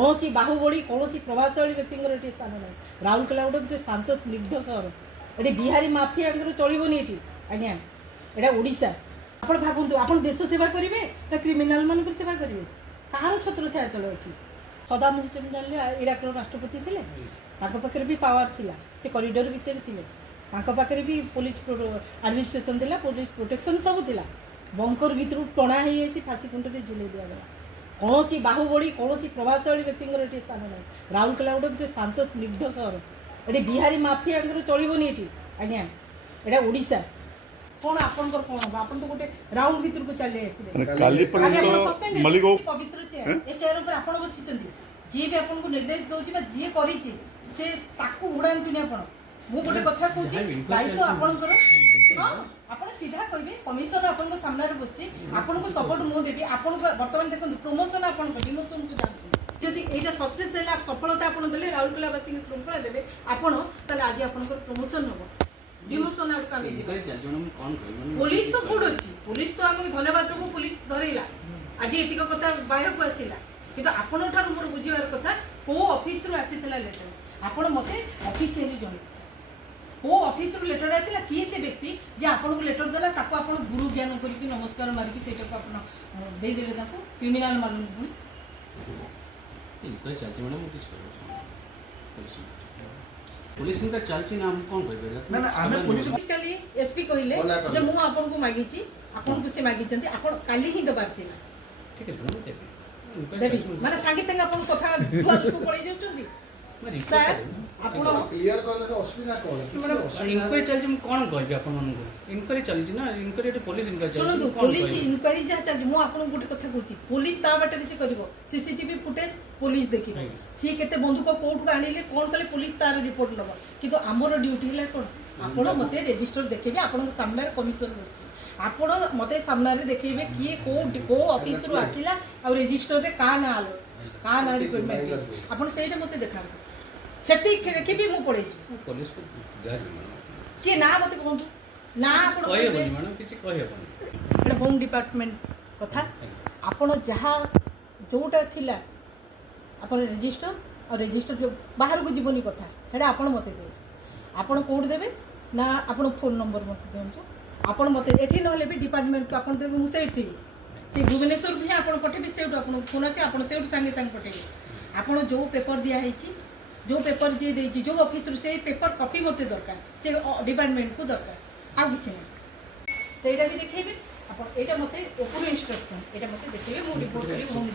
कौन बाहुबली कौन प्रभावशाली व्यक्ति स्थान ना राउरकेला गोटे शांत स्निग्ध सहर ये बिहारी माफिया चलनी ये आज्ञा यहाँ ओडिशा आप भावतु आप देश सेवा करेंगे ना क्रिमिनाल मान सेवा करेंगे कहार छत्र छाया चल अच्छी सदाम हुसैन जान इराक राष्ट्रपति थे पाखे भी पावर थिला से कॉरिडोर भितर थे पाखे भी पुलिस एडमिनिस्ट्रेशन थिला पुलिस प्रोटेक्शन सब थिला बंकर भितर टणा हो फाँसी खुंटे झुले दिगला कौन बाहुबली कौन प्रभावशाली व्यक्ति स्थान ना राउरकेला गोटे शांत स्निग्ध सहर ये बिहारी माफिया चलनी ये आज्ञा यहाँ ओडिशा कौन आपन कौन आप तो गोटे राउंड भीतर को चले पवित्र चेयर ए चेयर ऊपर आप बसी जी भी आपको निर्देश दौर जी कर उड़ानी आप गोटे कथा कहूँ दायित्व आपंकर आप सीधा कहे कमिशनर आप सामने बस आपको सपोर्ट मुझे देवी आप बर्तमान देखो प्रमोशन आप डिमोशन को जानते जदि यहाँ सक्सेस है सफलता आप देते राउरकेलावासी श्रृंखला देते आपड़ आज आप प्रमोशन हम डिमोशन पुलिस तो गुड अच्छी पुलिस तो आम धन्यवाद देव पुलिस धरला आज एतिक कथा बाह्य को आसला कि आपण मोर बुझार कथा को ऑफिस रु आसीला लेटर आपण मते ऑफिशियली जन को ऑफिस रु लेटर आसीला किए से व्यक्ति जे आपण को लेटर देला ताको आपण गुरु ज्ञान करके नमस्कार मारिकी सेटा को आपण दे देले ताको क्रिमिनल मालूम पुणी इनका चलती मैडम किस कर पुलिस इनका चलती ना हम कौन कहबे ना ना हमें पुलिस काली एसपी कहले जे मु आपन को मागी छी आपन को से मागी चंती आपन काली ही दबार थिला ठीक है मैडम देबी माने संगे संगे आपन कथा दुआ को पड़ै जाउचंती सर आपन क्लियर करले तो असुविधा कोन मैडम इंक्वायरी चलती हम कौन कहबे आपन मन को इंक्वायरी चलती ना इंक्वायरी तो पुलिस इनका चलती सुनो पुलिस इंक्वायरी जा चलती मु आपन गोटे कथा कहूची पुलिस ता बाटरी से करिवो सीसीटीवी फुटेज पुलिस देखिबो सी केते बंदूक कोर्ट को आनिले कोन कले पुलिस तार रिपोर्ट लबो किंतु हमर ड्यूटी हला कोन आपण मते रजिस्टर देखिबे आपण सामने कमिशनर बसछि आपण मते सामने रे देखिबे किए को ऑफिस रु आतिला आ रजिस्टर रे का ना आलो का ना रिक्वायरमेंट आपण सेटा मते देखा सेति देखिबे मु पड़े छी पुलिस को जा के ना मते कोन ना आपण कहबे मैडम किछि कहबे एटा होम डिपार्टमेंट कथा आपण जहा जोटा थिला आपण रजिस्टर और रजिस्टर जो बाहर को जीवनी कथा है आपण मते दे आपण कोड देबे ना आपण फोन नंबर मते देंतु आपण मते एठी नहले भी डिपार्टमेंट को आपण देबे मु सेट थी से भुवनेश्वर भी आपण पठेबे सेट आपण फोन আছে आपण सेट संगे संग पठेबे आपण जो पेपर दिया हेची जो पेपर जे देची जो ऑफिस से पेपर कॉपी मते दरकार से डिपार्टमेंट को दरकार आ किछ नै सेटा भी देखेबे आपण एटा मते ओपन इंस्ट्रक्शन एटा मते देखेबे मु रिपोर्ट करी होम